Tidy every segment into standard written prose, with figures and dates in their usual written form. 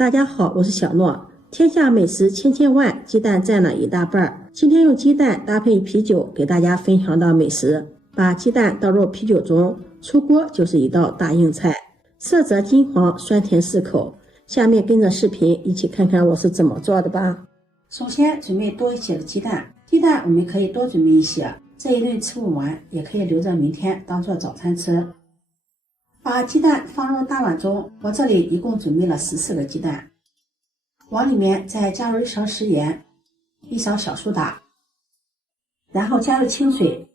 大家好，我是小諾。天下美食千千萬，雞蛋佔了一大半。今天用雞蛋搭配啤酒給大家分享到美食。把雞蛋倒入啤酒中，出鍋就是一道大硬菜，色澤金黃，酸甜適口。下面跟着視頻一起看看我是怎麼做的吧。首先準備多一些的雞蛋，雞蛋我們可以多準備一些，這一頓吃不完，也可以留着明天當做早餐吃。把雞蛋放入大碗中，我這裡一共準備了14個雞蛋，往裡面再加入1勺食鹽，1勺小蘇打，然後加入清水，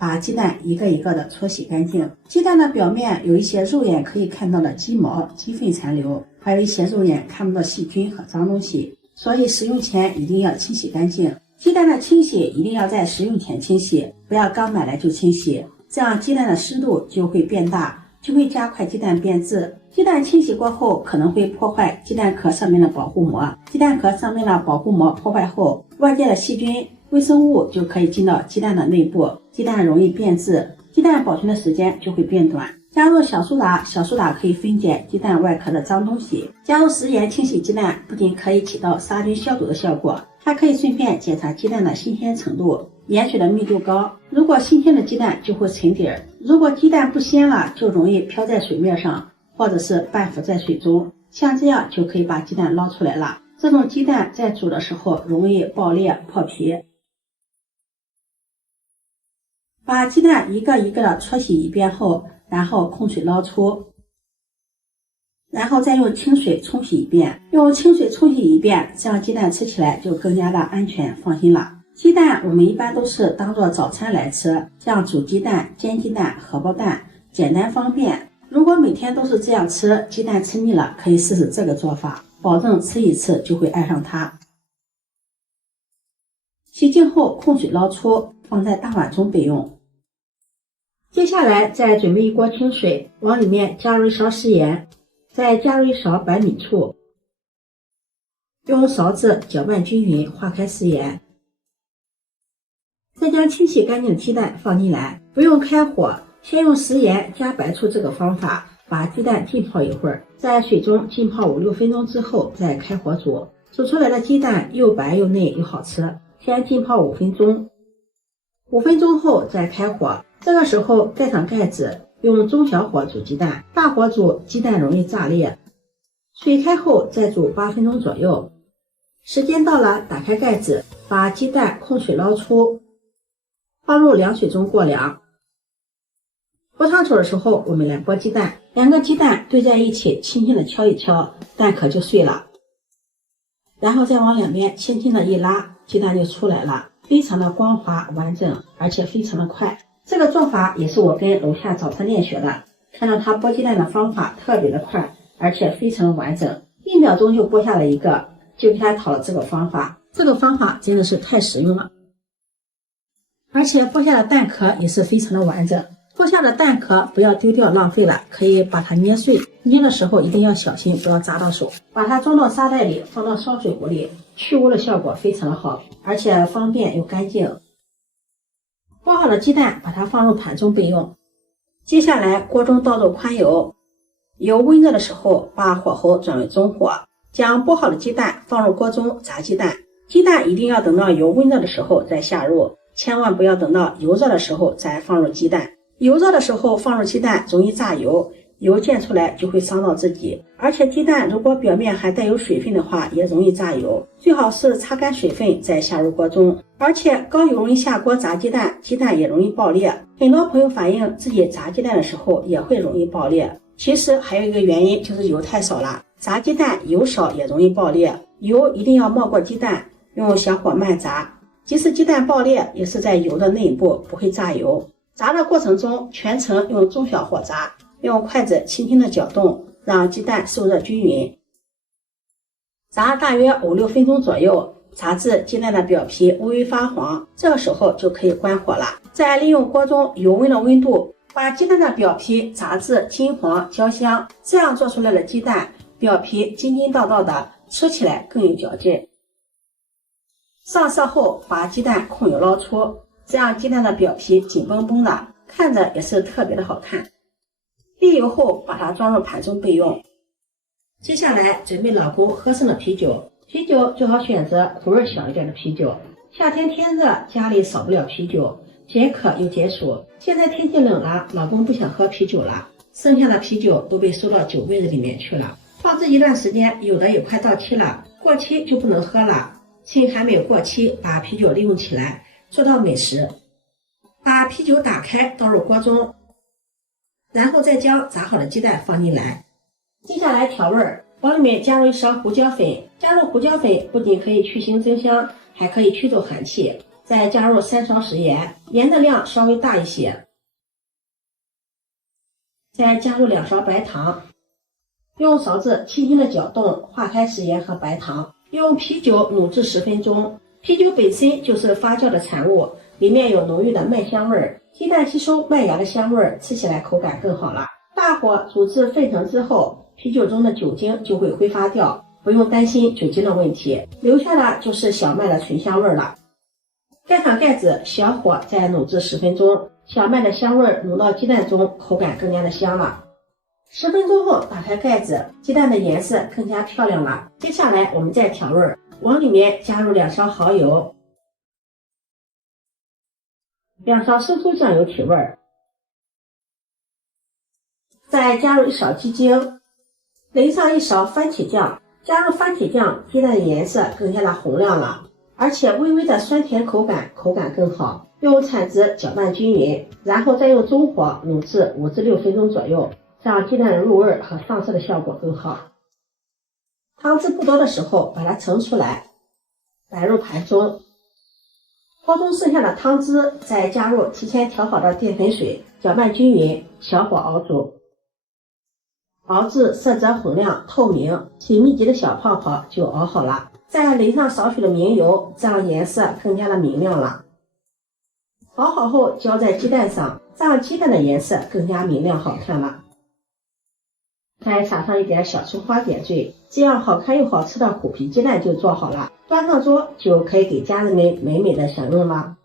把雞蛋一個一個的搓洗乾淨。雞蛋的表面有一些肉眼可以看到的雞毛、雞糞殘留，還有一些肉眼看不到細菌和髒東西，所以食用前一定要清洗乾淨。雞蛋的清洗一定要在食用前清洗，不要刚买來就清洗，這樣雞蛋的濕度就會變大，就會加快雞蛋變質。雞蛋清洗過後可能會破壞雞蛋殼上面的保護膜，雞蛋殼上面的保護膜破壞後，外界的細菌、微生物就可以進到雞蛋的內部，雞蛋容易變質，雞蛋保存的時間就會變短。加入小蘇打，小蘇打可以分解雞蛋外殼的髒東西。加入食鹽清洗雞蛋，不僅可以起到殺菌消毒的效果，還可以順便檢查雞蛋的新鮮程度，鹽水的密度高。如果新鮮的雞蛋就會沉底兒，如果雞蛋不鮮了，就容易飄在水面上，或者是半浮在水中。像這樣就可以把雞蛋撈出來了。這種雞蛋在煮的時候容易爆裂破皮。把雞蛋一個一個的搓洗一遍後，然後控水撈出，然後再用清水冲洗一遍，用清水冲洗一遍，這樣雞蛋吃起來就更加的安全放心了。雞蛋我們一般都是當做早餐來吃，像煮雞蛋、煎雞蛋、荷包蛋，簡單方便。如果每天都是這樣吃，雞蛋吃膩了，可以試試這個做法，保證吃一次就會愛上它。洗淨後控水撈出，放在大碗中備用。接下來再準備一鍋清水，往裡面加入1勺食鹽，再加入1勺白米醋，用勺子攪拌均勻，化開食鹽，再將清洗乾淨的雞蛋放進來，不用開火，先用食鹽加白醋這個方法把雞蛋浸泡一會兒，在水中浸泡5-6分鐘之後再開火煮，煮出來的雞蛋又白又嫩又好吃。先浸泡5分鐘，5分鐘後再開火，這個時候蓋上蓋子，用中小火煮雞蛋，大火煮雞蛋容易炸裂。水開後再煮8分鐘左右，時間到了，打開蓋子，把雞蛋控水撈出，放入涼水中過涼。不烫手的時候，我們來剝雞蛋，2個雞蛋對在一起，輕輕的敲一敲，蛋殼就碎了，然後再往兩邊輕輕的一拉，雞蛋就出來了，非常的光滑完整，而且非常的快。這個做法也是我跟樓下早餐店學的，看到他剝雞蛋的方法特別的快，而且非常的完整，1秒鐘就剝下了一個，就給他討了這個方法。這個方法真的是太實用了，而且剝下的蛋殼也是非常的完整。剝下的蛋殼不要丟掉浪費了，可以把它捏碎，捏的時候一定要小心，不要扎到手。把它裝到沙袋裡，放到烧水壶裡，去污的效果非常的好，而且方便又乾淨。剥好的雞蛋把它放入盘中备用。接下來鍋中倒入寬油，油溫熱的時候把火候轉為中火，將剝好的雞蛋放入鍋中炸雞蛋。雞蛋一定要等到油溫熱的時候再下入，千萬不要等到油熱的時候再放入雞蛋。油熱的時候放入雞蛋容易炸油，油濺出來就會傷到自己，而且雞蛋如果表面還帶有水分的話也容易炸油，最好是擦乾水分再下入鍋中。而且高油温下鍋炸鸡蛋，鸡蛋也容易爆裂。很多朋友反映自己炸鸡蛋的時候也會容易爆裂，其實還有一個原因就是油太少了，炸雞蛋油少也容易爆裂，油一定要冒過雞蛋，用小火慢炸，即使雞蛋爆裂也是在油的内部，不会炸油。炸的過程中全程用中小火炸，用筷子輕輕的攪動，讓雞蛋受熱均勻。炸大約5-6分鐘左右，炸至雞蛋的表皮微微發黃，這個時候就可以關火了。再利用鍋中油溫的溫度，把雞蛋的表皮炸至金黃焦香，這樣做出來的雞蛋表皮筋筋道道的，吃起來更有嚼勁。上色後把鸡蛋控油撈出，這樣雞蛋的表皮緊繃繃的，看着也是特別的好看。沥油後把它装入盘中備用。接下来準備老公喝剩的啤酒，啤酒最好選擇口味小一點的啤酒。夏天天熱，家裡少不了啤酒，解渴又解暑。現在天氣冷了，老公不想喝啤酒了，剩下的啤酒都被收到酒櫃子裡面去了。放置一段時間，有的也快到期了，過期就不能喝了。趁還沒有過期，把啤酒利用起來，做道美食。把啤酒打開，倒入鍋中，然後再将炸好的鸡蛋放进來。接下來調味，往裡面加入1勺胡椒粉。加入胡椒粉不僅可以去腥增香，還可以驱走寒气。再加入3勺食鹽，鹽的量稍微大一些。再加入2勺白糖，用勺子輕輕的攪動，化開食鹽和白糖。用啤酒卤制10分鐘。啤酒本身就是發酵的產物，裡面有濃郁的麥香味，雞蛋吸收麥芽的香味，吃起來口感更好了。大火煮至沸騰之後，啤酒中的酒精就會揮發掉，不用擔心酒精的問題，留下的就是小麥的醇香味了。蓋上蓋子，小火再卤制10分鐘，小麥的香味卤到雞蛋中，口感更加的香了。10分鐘後打開蓋子，雞蛋的顏色更加漂亮了。接下來我們再調味，往裡面加入2勺蚝油，2勺生抽醬油提味，再加入1勺鸡精，淋上1勺番茄醬。加入番茄醬，鸡蛋的顏色更加的紅亮了，而且微微的酸甜口感更好。用铲子搅拌均匀，然後再用中火卤制5至6分鐘左右，这樣雞蛋的入味和上色的效果更好。湯汁不多的時候，把它盛出來，擺入盤中。鍋中剩下的湯汁再加入提前調好的澱粉水，攪拌均匀，小火熬煮，熬至色澤紅亮透明起密集的小泡泡就熬好了。再淋上少許的明油，這樣顏色更加的明亮了。熬好後澆在雞蛋上，這樣雞蛋的顏色更加明亮好看了。再撒上一點小蔥花點綴，這樣好看又好吃的虎皮雞蛋就做好了。端上桌就可以給家人們美美的享用了。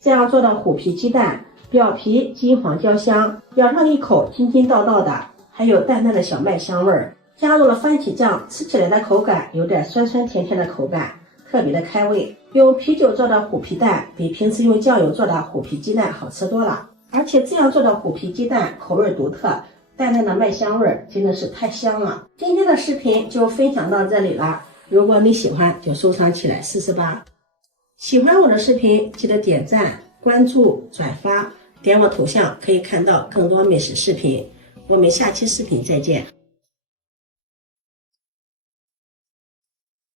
這樣做的虎皮雞蛋，表皮金黃焦香，咬上一口津津道道的，還有淡淡的小麥香味兒。加入了番茄醬，吃起來的口感有點酸酸甜甜的口感，特別的開胃。用啤酒做的虎皮蛋比平時用醬油做的虎皮雞蛋好吃多了，而且這樣做的虎皮雞蛋口味獨特，淡淡的麥香味真的是太香了。今天的視頻就分享到這裡了，如果你喜歡就收藏起來試試吧。喜歡我的視頻記得點讚、關注、轉發，點我頭像可以看到更多美食視頻。我們下期視頻再見。